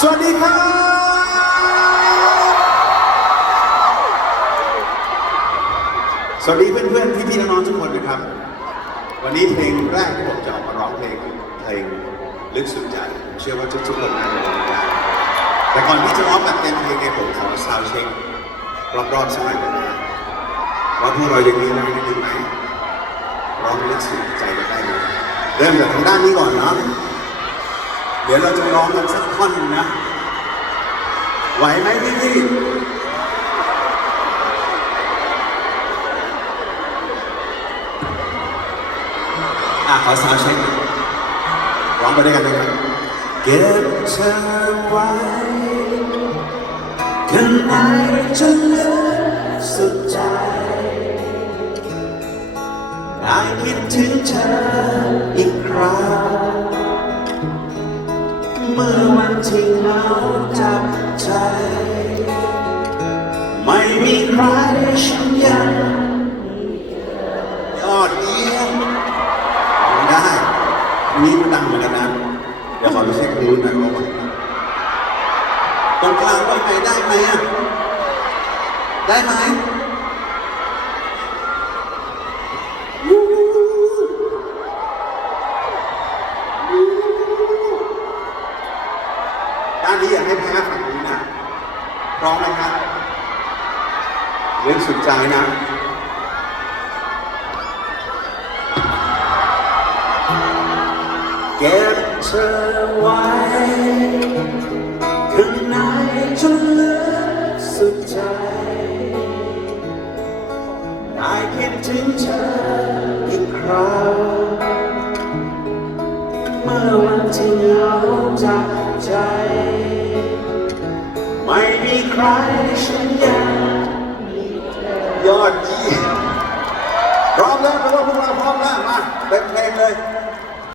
สวัสดีครับ สวัสดีเพื่อนๆ พี่ๆ น้องๆ ทุกคนนะครับ วันนี้เพลงแรกที่ผมจะออกมาร้องเพลงเพลงลึกสุดใจผมเชื่อว่าทุกๆ คนน่าจะร้องได้แต่ก่อนที่จะร้องแบบเต็มเพลงเนี่ยผมขอซาว์เช็ครอบๆสักหน่อยก่อนนะว่าพวกเรายังมีอะไรกันอยู่ไหมร้องลึกสุดใจกันได้ไหมเริ่มจากทางด้านนี้ก่อนเนาะ เดี๋ยวเราจะร้องกันสักท่อนหนึงนะ ไหวไหมพี่พี่อะขอซาวเช็คหน่อยร้องไปด้วยกันเลยครับเก็บเธอไว้ข้างในจนลึกสุดใจได้คิดถึงเธออีก เมื่อวันที่เหงาจับใจ ไม่มีใครฉันยังยอดเยี่ยมได้อันนี้มันดังเหมือนกันนะ เดี๋ยวขอไปเช็คดูหน่อยว่าตรงกลางว่าไงได้ไหมอะ ได้ไหม ด้านนี้อยากให้แพ้ฝั่งนี้นะพร้อมไหมครับเรื่องสุดใจนะเก็บเธอไว้ข้างในจนลึกสุดใจได้คิดถึงเธออีกครั้งเมื่อวันที่เหงาจับใจ ฉันยังยอดเยี่ยมพร้อมแล้วแปลว่าพวกเราพร้อมแล้วมาเป็นเพลงเลย